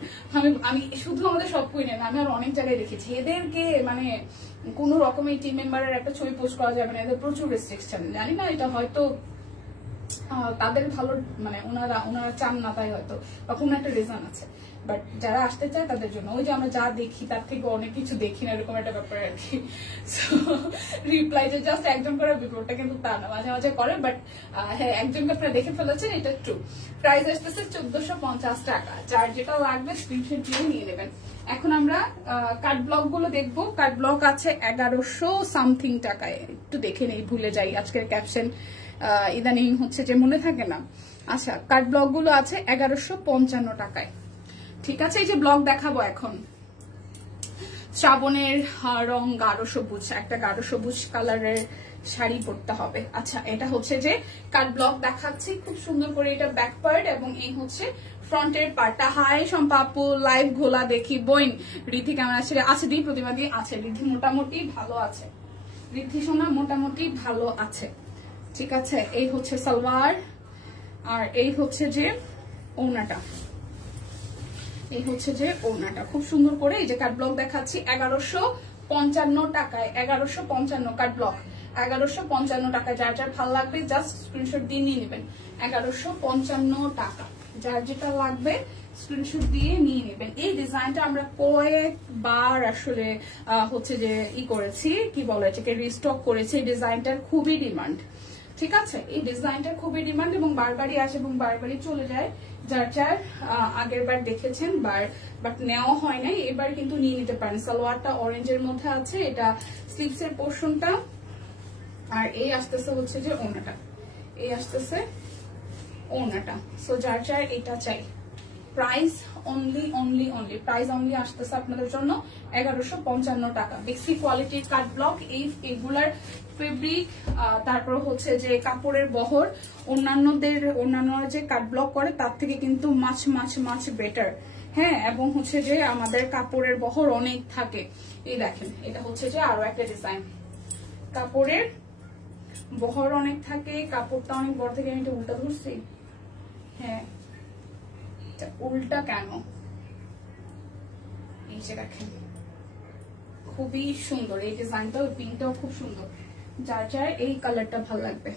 আমি শুধু আমাদের সব কুইনের না, আমি আর অনেক জায়গায় দেখেছি এদেরকে মানে কোন রকমের টিম মেম্বারের একটা ছবি পোস্ট করা যাবে না, এদের প্রচুর রেস্ট্রিকশন। জানি না এটা হয়তো তাদের ভালো মানে ওনারা চান না তাই হয়তো, বা কোনো একটা রিজন আছে, বাট যারা আসতে চায় তাদের জন্য। ওই যে আমরা যা দেখি তার থেকে অনেক কিছু দেখি না, এরকম একটা ব্যাপার আর কি। রিপ্লাই যে জাস্ট একজন করে বিপরীতটা কিন্তু তা না, মাঝে মাঝে করে, বাট হ্যাঁ একজনকে আপনারা দেখে ফেলেছেন, এটা ট্রু। প্রাইস আসতেছে 1450 টাকা, যার যেটা লাগবে স্ক্রিনশট দিয়ে নিয়ে নেবেন। এখন আমরা কাট ব্লক গুলো দেখবো। কাট ব্লক আছে 1100 সামথিং টাকায়, একটু দেখে নেই, ভুলে যাই আজকের ক্যাপশন ইদানিং হচ্ছে যে মনে থাকে না। আচ্ছা, কাট ব্লক গুলো আছে 1155 টাকায়, ঠিক আছে? এই যে ব্লক দেখাবো এখন, শ্রাবণের রং গাঢ় সবুজ, একটা গাঢ় সবুজ কালারের শাড়ি পরতে হবে। আচ্ছা, এটা হচ্ছে যে কাট ব্লক দেখাচ্ছি খুব সুন্দর করে, এটা ব্যাক পার্ট এবং এই হচ্ছে ফ্রন্টের পার্টটা। হাই সম্পাপু, লাইভ ঘোলা দেখি বইন। রিদ্ধি কেমন আছে? আছে দি প্রতিবাদী আছে, রিদ্ধি মোটামুটি ভালো আছে, রিদ্ধি সোনা মোটামুটি ভালো আছে, ঠিক আছে? এই হচ্ছে সালোয়ার, আর এই হচ্ছে যে ওড়নাটা, এই হচ্ছে যে ওড়নাটা খুব সুন্দর করে। এই যে কাট ব্লক দেখাচ্ছি 1155 টাকায়, 1155 কাট ব্লক 1155 টাকা। যার যার ভালো লাগবে জাস্ট স্ক্রিনশট দিয়ে নিয়ে নেবেন। 1155 টাকা, যার যেটা লাগবে স্ক্রিনশট দিয়ে নিয়ে নেবেন। এই ডিজাইনটা আমরা কয়েকবার আসলে হচ্ছে যে করেছি, কি বলে এটাকে, রিস্টক করেছি। এই ডিজাইনটার খুবই ডিমান্ড, ঠিক আছে? এই ডিজাইনটার খুবই ডিমান্ড এবং বারবারই আসে এবং বারবারই চলে যায়। যার যার আগের বার দেখেছেন বাট নেওয়া হয় নাই, এবার কিন্তু নিয়ে নিতে পারেন। সালোয়ারটা অরেঞ্জের মধ্যে আছে, এটা স্লিভস এর পোর্শনটা, আর এই আসতেছে হচ্ছে যে ওড়নাটা, এই আসতেছে ওড়নাটা। সো যার যার এটা চাই, প্রাইস অনলি প্রাইস অনলি আসতেছে আপনাদের জন্য 1155 টাকা। বেসি কোয়ালিটির কাট ব্লক, এইগুলার ফেব্রিক, তারপর হচ্ছে যে কাপড়ের বহর অন্যান্য যে কাট ব্লক করে তার থেকে কিন্তু মাছ বেটার, হ্যাঁ। এবং হচ্ছে যে আমাদের কাপড়ের বহর অনেক থাকে। এই দেখেন, এটা হচ্ছে যে আরো একটা ডিজাইন, কাপড়ের বহর অনেক থাকে, কাপড়টা অনেক বড় থেকে। আমি এটা উল্টা ধরছি, হ্যাঁ উল্টা কেন, এই যে দেখেন খুবই সুন্দর এই ডিজাইনটা, ওই পিঙ্কটাও খুব সুন্দর। যার যার এই কালারটা ভালো লাগবে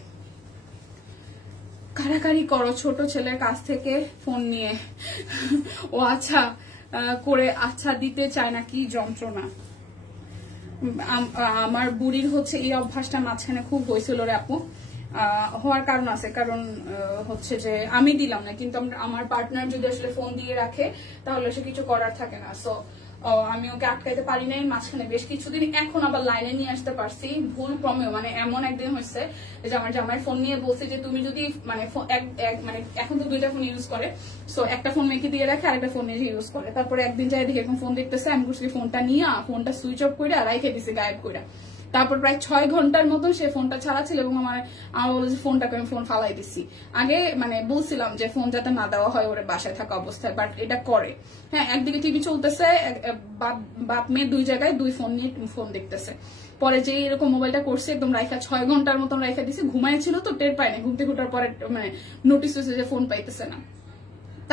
কারাকারি করো ছোট ছেলের কাছ থেকে ফোন নিয়ে। ও আচ্ছা করে আচ্ছা দিতে চায় না, কি যন্ত্রণা। আমার বুড়ির হচ্ছে এই অভ্যাসটা মাঝখানে খুব হয়েছিল রে আপু, হওয়ার কারণ আছে, কারণ হচ্ছে যে আমি দিলাম না, কিন্তু আমার পার্টনার যদি আসলে ফোন দিয়ে রাখে তাহলে সে কিছু করার থাকে না। সো আমি ওকে আটকাইতে পারি নাই মাঝখানে বেশ কিছুদিন, এখন আবার লাইনে নিয়ে আসতে পারছি ভুল ক্রমেও। মানে এমন একদিন হয়েছে যে আমার জামাইয়ের ফোন নিয়ে বলছে যে তুমি যদি মানে এখন তো দুইটা ফোন ইউজ করে, সো একটা ফোন মেখে দিয়ে রাখে আরেকটা ফোন নিজে ইউজ করে। তারপরে একদিন যাই দেখি এখন ফোন দেখতেছে, আমি বলছি ফোনটা নিয়ে ফোনটা সুইচ অফ করে রাইখে দিছে গায়েব করে। তারপর প্রায় 6 ঘন্টার মতন সে ফোনটা ছাড়া ছিল এবং আমার বলে যে ফোনটাকে আমি ফোন ফালাই দিচ্ছি। আগে মানে বলছিলাম যে ফোন যাতে না দেওয়া হয় ওরে বাসায় থাকা অবস্থায়, বাট এটা করে। হ্যাঁ, একদিকে টিভি চলতেছে, বাপ মেয়ে দুই জায়গায় দুই ফোন নিয়ে ফোন দেখতেছে। পরে যে এরকম মোবাইলটা করছে একদম রাইখা 6 ঘন্টার মতন রাইখা দিছে, ঘুমাইছিল তো টের পায় না, ঘুম থেকে ওঠার পরে মানে নোটিস হয়েছে যে ফোন পাইতেছে না।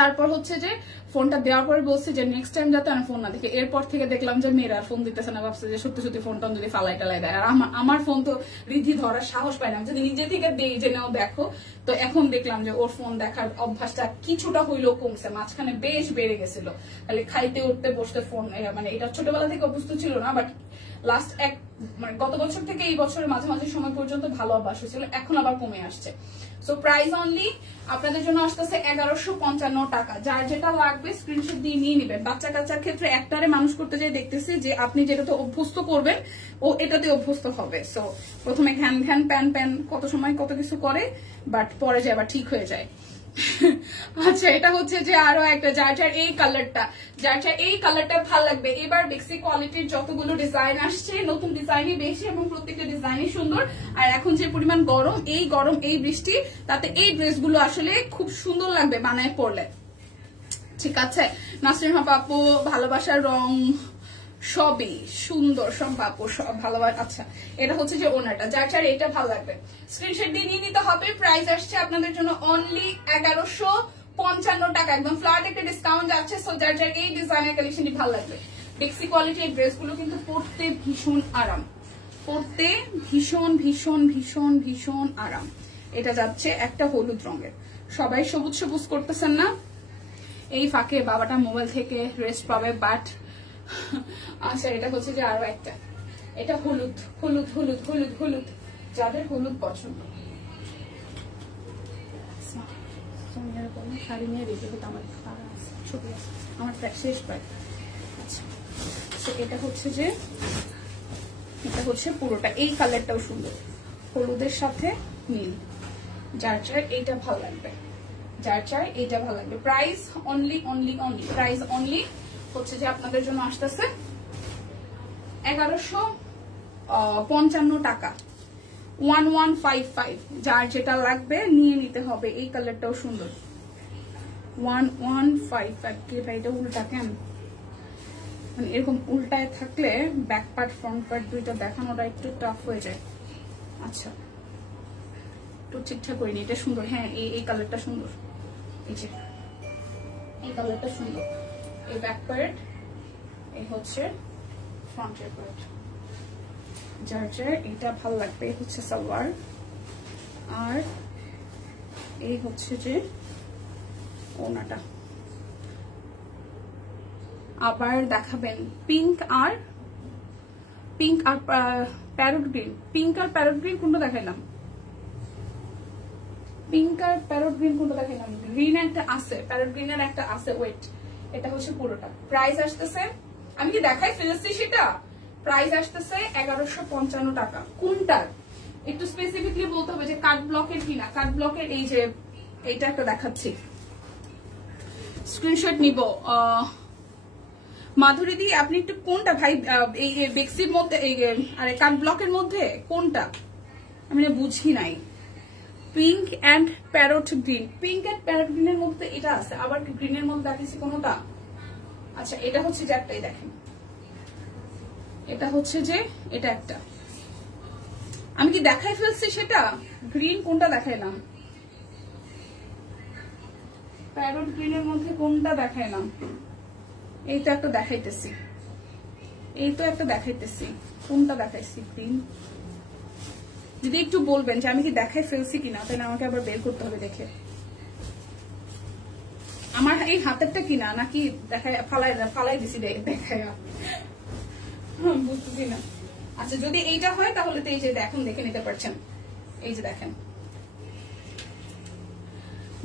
তারপর হচ্ছে যে ফোনটা দেওয়ার পরে বলছে যে নেক্সট টাইম যাতে আমি ফোন না দেখি। এরপর থেকে দেখলাম যে মেয়েরা আর ফোন দিতেছে না, ভাবছে যে সত্যি সত্যি ফোনটা যদি ফালাই টালাই দেয়। আর আমার ফোন তো রিদ্ধি ধরার সাহস পায় না, যদি নিজে থেকে দেই যে নাও দেখো। তো এখন দেখলাম যে ওর ফোন দেখার অভ্যাসটা কিছুটা হইলেও কমছে, মাঝখানে বেশ বেড়ে গেছিল। তাহলে খাইতে উঠতে বসতে ফোন, মানে এটা ছোটবেলা থেকে অভ্যস্ত ছিল না, বাট লাস্ট মানে গত বছর থেকে এই বছরের মাঝামাঝি সময় পর্যন্ত ভালো অভ্যাস হয়েছিল, এখন আবার কমে আসছে। সো প্রাইস অনলি আপনাদের জন্য আসতেছে 1155 টাকা। যার যেটা লাগবে স্ক্রিনশট দিয়ে নিয়ে নেবেন। বাচ্চা কাচ্চার ক্ষেত্রে একটারে মানুষ করতে যাই দেখতেছি যে আপনি যেটাতে অভ্যস্ত করবেন ও এটাতে অভ্যস্ত হবে। সো প্রথমে ঘ্যান ঘ্যান প্যান প্যান কত সময় কত কিছু করে, বাট পরে যায় আবার ঠিক হয়ে যায়। আচ্ছা এটা হচ্ছে যে আরো একটা যার এই কালারটা ভালো লাগবে। এবার বেক্সি কোয়ালিটির যতগুলো ডিজাইন আসছে নতুন ডিজাইনই বেশি এবং প্রত্যেকটা ডিজাইনই সুন্দর। আর এখন যে পরিমাণ গরম এই বৃষ্টি, তাতে এই ড্রেসগুলো আসলে খুব সুন্দর লাগবে বানায় পরলে। ঠিক আছে নাসরিন আপু, ভালোবাসার রং সবই সুন্দর, সব বাপু সব ভালোবাসা। আচ্ছা এটা হচ্ছে যে ওনাটা, যার এটা ভালো লাগবে স্ক্রিনশট দিয়ে নিয়ে নিতে হবে। প্রাইস আসছে আপনাদের জন্য অনলি 1155 টাকা, একদম ফ্ল্যাট একটা ডিসকাউন্ট যাচ্ছে। সো যার এই ডিজাইনের কালেকশনটি ভালো লাগবে। বেক্সি কোয়ালিটির ড্রেসগুলো কিন্তু পরতে ভীষণ আরাম, পরতে ভীষণ ভীষণ ভীষণ ভীষণ আরাম। এটা যাচ্ছে একটা হলুদ রঙের, সবাই সবুজ সবুজ করতেছেন না, এই ফাঁকে বাবাটা মোবাইল থেকে রেস্ট পাবে। বাট আচ্ছা এটা হচ্ছে যে আরো একটা, এটা হলুদ হলুদ হলুদ হলুদ হলুদ, যাদের হলুদ পছন্দ শাড়ি নিয়ে রেখে দিতে আমার ছবি আছে, আমার শেষ প্রায়। আচ্ছা এটা হচ্ছে যে এটা হচ্ছে পুরোটা, এই কালারটাও সুন্দর, হলুদের সাথে নীল। যার এইটা ভালো লাগবে, যার এইটা ভালো লাগবে। প্রাইস অনলি প্রাইস অনলি হচ্ছে যে আপনাদের জন্য আসতেছে 1155 টাকা, 1155। যার যেটা লাগবে নিয়ে নিতে হবে। এই কালারটাও সুন্দর, 1155। কি ভাই এটা উল্টা কেন? মানে এরকম উল্টায় থাকলে ব্যাক পার্ট ফ্রন্ট পার্ট দুইটা দেখানোটা একটু টাফ হয়ে যায়। আচ্ছা একটু ঠিকঠাক করিনি, এটা সুন্দর। হ্যাঁ এই কালারটা সুন্দর, এই যে এই কালারটা সুন্দর। এই ব্যাক পার্ট, এই হচ্ছে ফ্রন্টের পার্ট। যার এটা ভালো লাগবে। এই হচ্ছে সালোয়ার, আর এই হচ্ছে যে ওনাটা। আবার দেখাবেন পিঙ্ক আর প্যারট গ্রিন। পিঙ্ক আর প্যারট গ্রিন কোনটা দেখাইলাম? পিঙ্ক আর প্যারট গ্রিন কোনটা দেখাইলাম? গ্রিন একটা আছে, প্যারট গ্রিনের একটা আছে। ওয়েট, এটা হচ্ছে পুরোটা। প্রাইস আসতেছে, আমি কি দেখাই ফেলেছি সেটা? প্রাইস আসতেছে 1155 টাকা। কোনটার একটু স্পেসিফিকলি বলতে হবে যে কাট ব্লকের কিনা। কাট ব্লকের এই যে এইটা একটা দেখাচ্ছি, স্ক্রিনশট নিব। মাধুরী দি আপনি একটু কোনটা ভাই, এই বেক্সির মধ্যে আরে কাট ব্লকের মধ্যে কোনটা আমি বুঝি নাই। Pink and parrot green, pink and parrot গ্রিনের মধ্যে এটা আছে, আবার গ্রিনের মধ্যে দেখাচ্ছি কোনটা। আচ্ছা এটা হচ্ছে যে একটাই, দেখেন এটা হচ্ছে যে এটা একটা। আমি কি দেখাই ফেলছি সেটা? গ্রিন কোনটা দেখাইলাম? প্যারট গ্রিনের মধ্যে কোনটা দেখাইলাম? এই তো একটা দেখাইতেছি, এই তো একটা দেখাইতেছি। কোনটা দেখাইছি? গ্রিন। যদি একটু বলবেন যে আমি কি দেখাই ফেলছি কিনা, তাহলে আমাকে আবার বের করতে হবে দেখে। আমার এই হাতেরটা কিনা নাকি দেখাই ফালাই দিছি দেখাই, বুঝতেছি না। আচ্ছা যদি এইটা হয় তাহলে তো এই যে এখন দেখে নিতে পারছেন, এই যে দেখেন।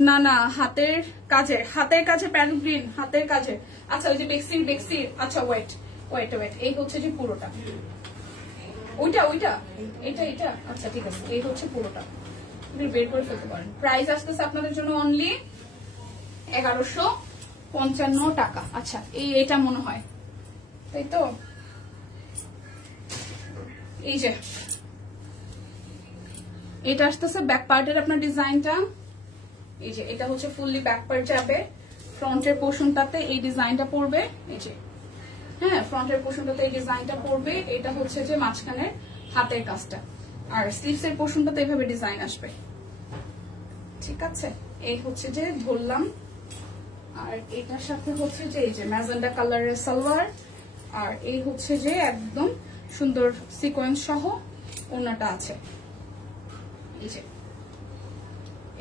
না না হাতের কাজে প্যারট গ্রিন হাতের কাজে। আচ্ছা ওই যে বেক্সির। আচ্ছা ওয়েট, এই হচ্ছে যে পুরোটা, ওইটা এটা। আচ্ছা ঠিক আছে, এই হচ্ছে পুরোটা, বের করে ফেলতে পারেন। প্রাইস আসতেছে আপনাদের জন্য অনলি 1155 টাকা। আচ্ছা এইটা মনে হয়, তাই তো? এই যে এটা আসতেছে ব্যাক পার্টের আপনার ডিজাইনটা। এই যে এটা হচ্ছে ফুললি ব্যাক পার্ট যাবে, ফ্রন্টের পোর্শনটাতে এই ডিজাইনটা পড়বে। এই যে হ্যাঁ ফ্রন্টের পোর্শনটাতে এই ডিজাইনটা পড়বে। এটা হচ্ছে যে মাঝখানের হাতের কাজটা, আর স্লিভস এর পোর্শনটাতে এইভাবে ডিজাইন আসবে। ঠিক আছে, এই হচ্ছে যে ধরলাম। আর এটার সাথে হচ্ছে যে এই যে ম্যাজেন্ডা কালারের সালোয়ার, আর এই হচ্ছে যে একদম সুন্দর সিকোয়েন্স সহ ওড়নাটা আছে। এই যে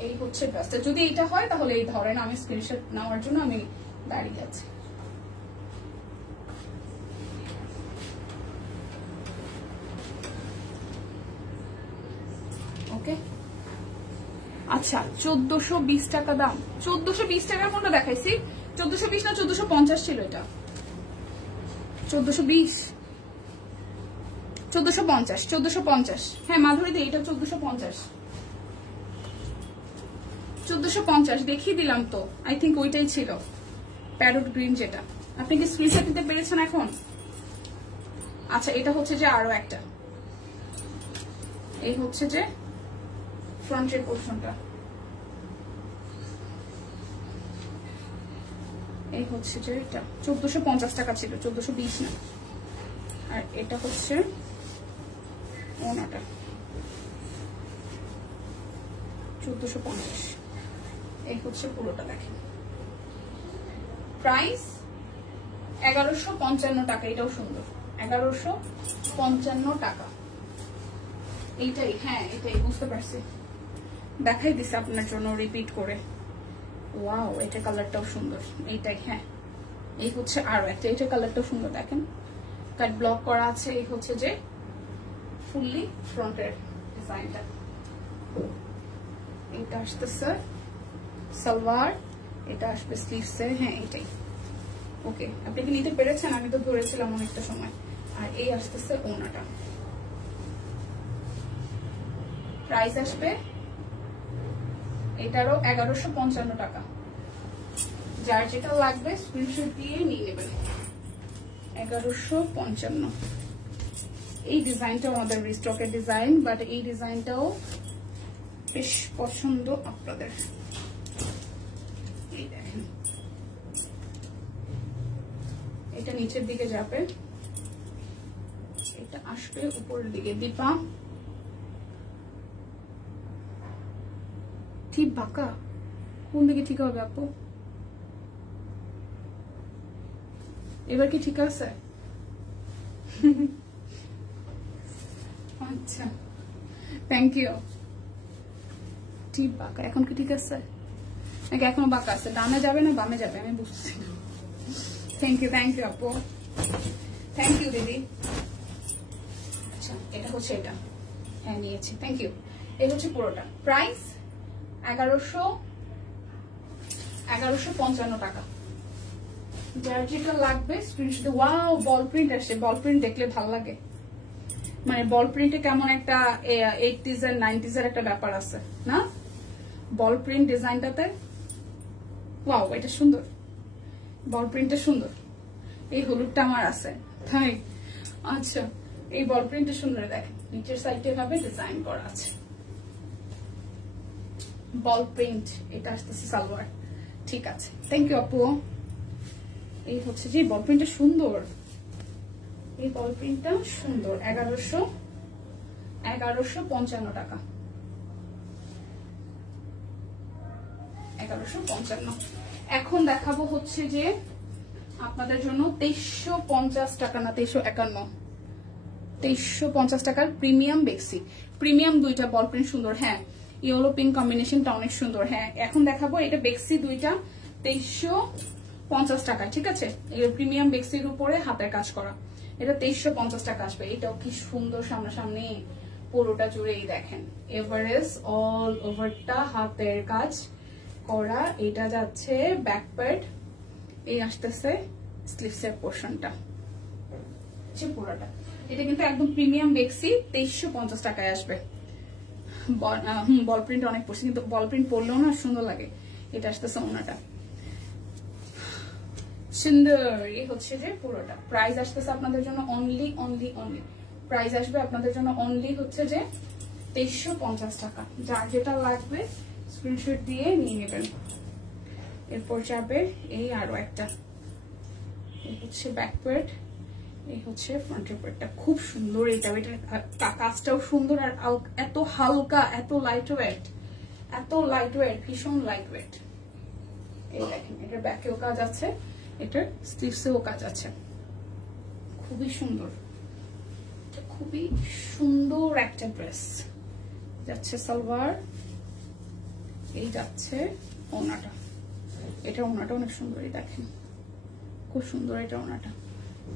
এই হচ্ছে ড্রেসটা। যদি এটা হয় তাহলে এই ধরেন, আমি স্ক্রিনশট নেওয়ার জন্য আমি দাঁড়িয়ে আছি। ওকে আচ্ছা 1420 টাকা দাম। 1420 টাকার কোনটা দেখাইছি? 1420 না 1450 ছিল এটা? 1450। হ্যাঁ মাধুরী দি এটা 1450। 1450 দেখিয়ে দিলাম তো, আই থিঙ্ক ওইটাই ছিল প্যারট গ্রিন যেটা। আপনি কি স্ক্রিনশট নিতে পেরেছেন এখন? আচ্ছা, এটা হচ্ছে যে আরো একটা, এই হচ্ছে যে ফ্রন্টের পোর্শনটা, এই হচ্ছে যে এটা 1450 টাকা ছিল, 1420 না। আর এটা হচ্ছে ওনাটা 1450, এই হচ্ছে পুরোটা দেখেন। প্রাইস 1155 টাকা, এটাও সুন্দর, 1155 টাকা। এইটাই, হ্যাঁ এটাই, বুঝতে পারছি, দেখাই দিছে আপনার জন্য রিপিট করে। ওয়াও, এটা কালারটাও সুন্দর, এইটাই, হ্যাঁ এই হচ্ছে আরো একটা, এটা কালারটাও সুন্দর দেখেন, কাট ব্লক করা আছে। এই হচ্ছে যে ফুললি ফ্রন্টের ডিজাইনটা, এটা আসতেছে সালোয়ার, এটা আসবে স্লিভসে, হ্যাঁ এটাই। ওকে, আপনি কি নিতে পেরেছেন? আমি তো ধরেছিলাম অনেকটা সময়। আর এই আসতেছে ওনাটা, প্রাইস আসবে এটারও 1155 টাকা। যার যেটা লাগবে স্ক্রিনশট দিয়ে নিয়ে নেবেন। 1155। এই ডিজাইনটাও আমাদের রিস্টকের ডিজাইন, বাট এই ডিজাইনটাও বেশ পছন্দ আপনাদের। এই দেখেন, এটা নিচের দিকে যাবে, এটা আসবে উপরের দিকে। দীপা, ঠিক বাঁকা, কোন দিকে ঠিক হবে আপু? এবার কি ঠিক আছে? আচ্ছা, থ্যাংক ইউ। ঠিক বাঁকা, এখন কি ঠিক আছে নাকি এখনো বাঁকা আছে? ডানে যাবে না বামে যাবে আমি বুঝছি না। থ্যাংক ইউ আপু, থ্যাংক ইউ দিদি। আচ্ছা, এটা হচ্ছে এটা, হ্যাঁ নিয়েছি, থ্যাংক ইউ। এই হচ্ছে পুরোটা। প্রাইস 1155 টাকা। যার যেটা লাগবে স্ক্রিনশটে। ওয়াও, বল প্রিন্ট আসছে। বল প্রিন্ট দেখলে ভালো লাগে, মানে বল প্রিন্টে কেমন একটা 80s আর 90s এর একটা ব্যাপার আছে না? বল প্রিন্ট ডিজাইনটাতে ওয়াও, এটা সুন্দর, বল প্রিন্টটা সুন্দর। এই হলুদটা আমার আছে, তাই? আচ্ছা, এই বল প্রিন্টটা সুন্দর, দেখেন নিচের সাইডে ভাবে ডিজাইন করা আছে, বল প্রিন্ট। এটা আসতেছে সালোয়ার, ঠিক আছে, থ্যাংক ইউ আপু। এই হচ্ছে যে বল প্রিন্টটা সুন্দর, এই বল প্রিন্টটা সুন্দর। 1155 টাকা, 1155। এখন দেখাবো হচ্ছে যে আপনাদের জন্য 2350 টাকা, না 2351, 2350 টাকার প্রিমিয়াম বেক্সি। প্রিমিয়াম দুইটা বল প্রিন্ট সুন্দর, হ্যাঁ ইয়েলো পিঙ্ক কম্বিনেশনটা অনেক সুন্দর। হ্যাঁ, এখন দেখাবো এটা বেক্সি দুইটা 2350 টাকা, ঠিক আছে? এই প্রিমিয়াম বেক্সির উপরে হাতের কাজ করা, এটা 2350 টাকা আসবে। এটাও কি সুন্দর, সামনাসামনি পুরোটা জুড়েই দেখেন এভারেস্ট অল ওভারটা হাতের কাজ করা। এটা যাচ্ছে ব্যাক পার্ট, এই আসতেছে স্লিভসের পোর্শনটা, পুরোটা। এটা কিন্তু একদম প্রিমিয়াম বেক্সি, 2350 টাকায় আসবে। বল প্রিন্ট অনেক পড়ছে, কিন্তু বল প্রিন্ট পরলেও না সুন্দর লাগে। এটা আসতেছে ওনাটা, সুন্দর। এই হচ্ছে যে পুরোটা। প্রাইস আসতেছে আপনাদের জন্য অনলি প্রাইস আসবে আপনাদের জন্য অনলি হচ্ছে যে 2350 টাকা। যার যেটা লাগবে স্ক্রিনশট দিয়ে নিয়ে নেবেন। এরপর যাবে এই আরো একটা, এই হচ্ছে ব্যাক পার্ট, এই হচ্ছে ফ্রন্টের পার্টটা, খুব সুন্দর। এটাও, এটা কাজটাও সুন্দর, আর এত হালকা, এত লাইট ওয়েট, ভীষণ লাইট ওয়েট। এই দেখেন, এটার ব্যাকেও কাজ আছে, এটার স্লিভসেও কাজ আছে, খুবই সুন্দর, খুবই সুন্দর একটা ড্রেস। যাচ্ছে সালোয়ার, এই যাচ্ছে ওনাটা। এটা ওনাটা অনেক সুন্দর, এই দেখেন খুব সুন্দর এটা ওনাটা।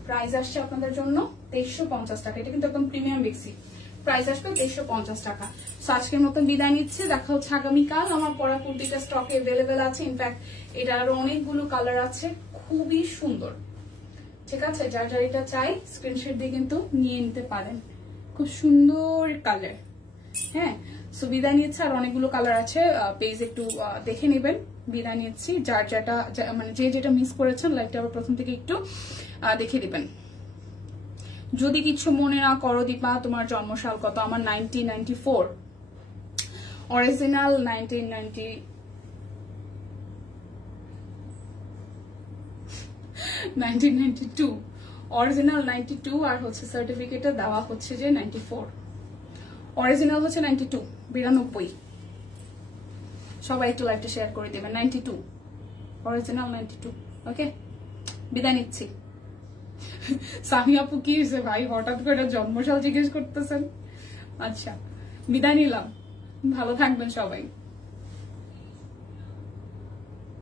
প্রাইস আসছে আপনাদের জন্য 2350 টাকা। এটা কিন্তু একদম প্রিমিয়াম বেক্সি, প্রাইস আসবে 2350 টাকা। সো আজকের মতো বিদায় নিচ্ছে, দেখা হচ্ছে আগামীকাল। আমার পরা কুর্তিটা স্টকে অ্যাভেলেবেল আছে, ইনফ্যাক্ট এটা আরো অনেকগুলো কালার আছে, খুবই সুন্দর, ঠিক আছে? যার যার এটা চাই স্ক্রিনশট দিয়ে কিন্তু নিয়ে নিতে পারেন, খুব সুন্দর কালার। হ্যাঁ, সো বিদায় নিচ্ছে, আর অনেকগুলো কালার আছে, পেজ একটু দেখে নেবেন। বিদায় নিচ্ছি, যার যেটা মানে যে যেটা মিস করেছেন লাইভটা আবার প্রথম থেকে একটু দেখে দিবেন। যদি কিছু মনে না করো দীপা, তোমার জন্মসাল কত? আমার 1994, অরিজিনাল 1992, অরিজিনাল 92, আর হচ্ছে সার্টিফিকেটে দেওয়া হচ্ছে যে 94, অরিজিনাল হচ্ছে 92, 92। সবাই একটু লাইভটা শেয়ার করে দেবেন। 92, অরিজিনাল 92। ওকে, বিদায় নিচ্ছি। সানি আপু কি হয়েছে ভাই, হঠাৎ করে জন্মসাল জিজ্ঞেস করতেছেন? আচ্ছা, বিদায় নিলাম, ভালো থাকবেন সবাই।